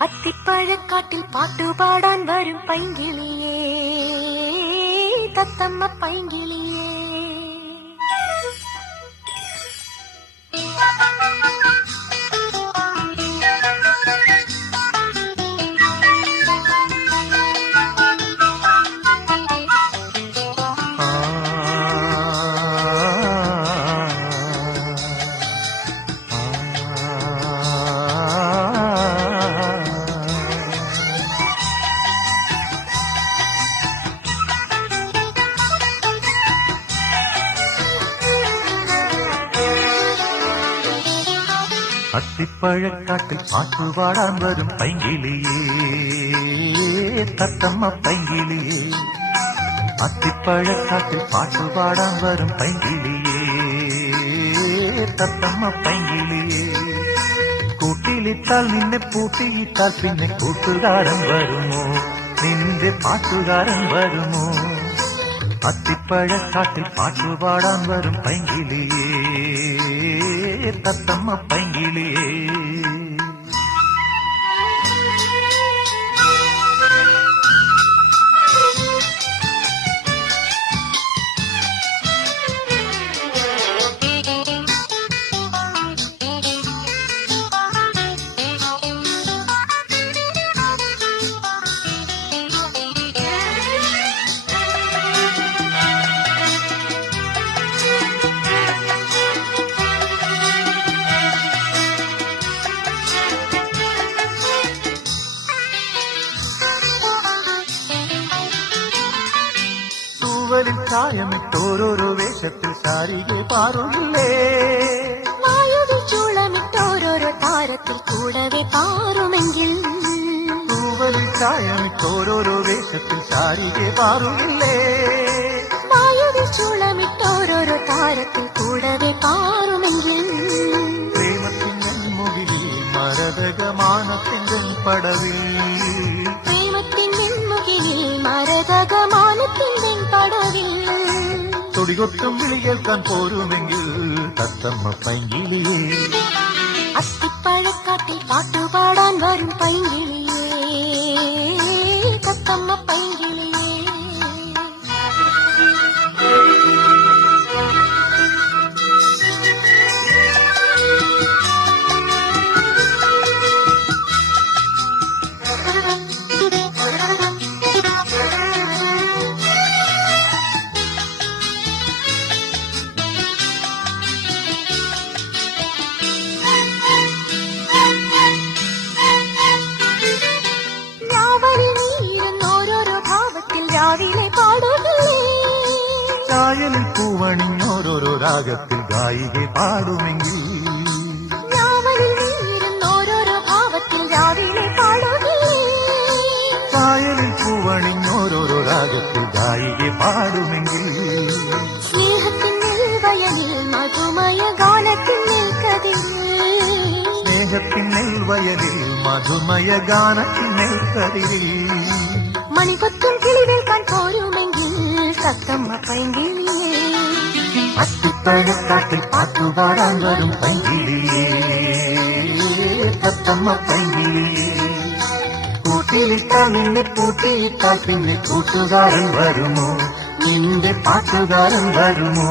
അത്തിപ്പഴക്കാട്ടിൽ പാട്ടുപാടാൻ വരും പൈങ്കിളിയേ, തത്തമ്മ പൈങ്കിളിയേ. അത്തിപ്പഴക്കാട്ടിൽ പാട്ടുപാടാൻ വരും പൈങ്കിളിയേ, തത്തമ്മ പൈങ്കിളിയേ. അത്തിപ്പഴക്കാട്ടിൽ പാട്ടുപാടാൻ വരും പൈങ്കിളിയേ, തത്തമ്മ പൈങ്കിളിയേ. കൂട്ടിലിട്ടാൽ നിന്നെ പൂട്ടിയിട്ടാൽ പിന്നെ കൂട്ടുകാരൻ വരുമോ, നിന്റെ പാട്ടുകാരൻ വരുമോ? അത്തിപ്പഴക്കാട്ടിൽ പാട്ടുപാടാൻ വരും പൈങ്കിളിയേ, തത്തമ്മ പൈങ്കിളിയേ. തൂവലിൽ ചായമിട്ടോരോരോ വേഷത്തിൽ ശാരികെ പാറുന്നില്ലേ, വായുവിൽ ചൂളമിട്ടോരോരോ താരത്തിൽ കൂടവേ പാറുമെങ്കിൽ. തൂവലിൽ ചായമിട്ടോരോരോ വേഷത്തിൽ ശാരികെ പാറുന്നില്ലേ, വായുവിൽ ചൂളമിട്ടോരോരോ താരത്തിൽ കൂടവേ പാറുമെങ്കിൽ. പ്രേമത്തിൻ്റെ മുകിലിൽ മരതകമാനത്തിൻ്റെ പടവിൽ, പ്രേമത്തിൻ്റെ മുകിലിൽ മരതകമാനത്തിൻ്റെ പടവിൽ. തുടികൊത്തും വിളി കേൾക്കാൻ പോരുമെങ്കിൽ തത്തമ്മ പൈങ്കിളിയേ. അത്തിപ്പഴക്കാട്ടിൽ പാട്ടുപാടാൻ വരും പൈങ്കിളിയേ, തത്തമ്മ പൈങ്കിളിയേ. രാവിലെ പാടുകയേ, കായലിൽ പൂവണിഞ്ഞോരോരോ രാഗത്തിൽ ഗായികെ പാടുമെങ്കിൽ. രാവലിൽ നീരുന്നോരോരോ ഭാവത്തിൽ രാവിലെ പാടുകയേ, കായലിൽ പൂവണിഞ്ഞോരോരോ രാഗത്തിൽ ഗായികെ പാടുമെങ്കിൽ. സ്നേഹത്തിൻ നെൽവയലിൽ മധുമയ ഗാനത്തിൻ നെൽക്കതിരിൽ, സ്നേഹത്തിൻ നെൽവയലിൽ മധുമയ ഗാനത്തിൻ നെൽക്കതിരിൽ. മണികൊത്തും കിളിവേൽക്കാൻ പോരുമെങ്കിൽ തത്തമ്മ പൈങ്കിളിയേ. അത്തിപ്പഴക്കാട്ടിൽ പാട്ടുപാടാൻ വരും പൈങ്കിളിയേ, തത്തമ്മ പൈങ്കിളിയേ. കൂട്ടിലിട്ടാൽ നിന്നെ പൂട്ടിയിട്ടാൽ പിന്നെ കൂട്ടുകാരൻ വരുമോ, നിന്റെ പാട്ടുകാരൻ വരുമോ?